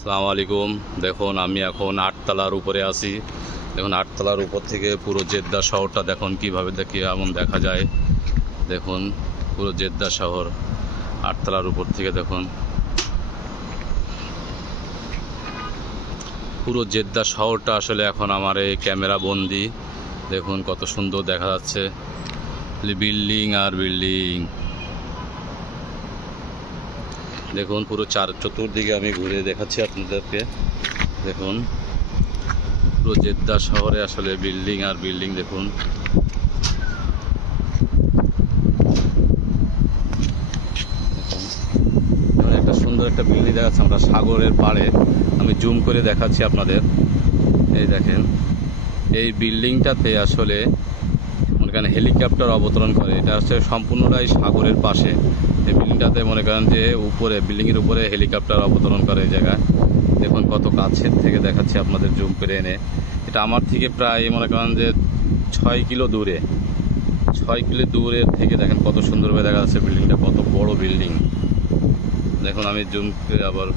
আসসালামু আলাইকুম। দেখুন আমি এখন আটতলার উপরে আছি। দেখুন আটতলার উপর থেকে পুরো জেদ্দা শহরটা দেখুন কীভাবে এমন দেখা যায়। দেখুন পুরো জেদ্দা শহর আটতলার উপর থেকে দেখুন পুরো জেদ্দা শহরটা আসলে এখন আমার এই ক্যামেরা বন্দি। দেখুন কত সুন্দর দেখা যাচ্ছে, বিল্ডিং আর বিল্ডিং। দেখুন পুরো চতুর্দিকে আমি ঘুরে দেখাচ্ছি আপনাদেরকে। দেখুন পুরো জেদ্দা শহরে আসলে বিল্ডিং আর বিল্ডিং। দেখুন একটা সুন্দর একটা বিল্ডিং দেখাচ্ছে আমরা সাগরের পাড়ে। আমি জুম করে দেখাচ্ছি আপনাদের। এই দেখেন এই বিল্ডিংটাতে আসলে মনে করেন হেলিকপ্টার অবতরণ করে। এটা হচ্ছে সম্পূর্ণটাই সাগরের পাশে। এই বিল্ডিংটাতে মনে করেন যে উপরে বিল্ডিংয়ের উপরে হেলিকপ্টার অবতরণ করে এই জায়গায়। দেখুন কত কাছের থেকে দেখাচ্ছি আপনাদের জুম করে এনে। এটা আমার থেকে প্রায় মনে করেন যে 6 কিলো দূরে। 6 কিলো দূরের থেকে দেখেন কত সুন্দরভাবে দেখা যাচ্ছে বিল্ডিংটা, কত বড় বিল্ডিং। দেখুন আমি জুম করে আবার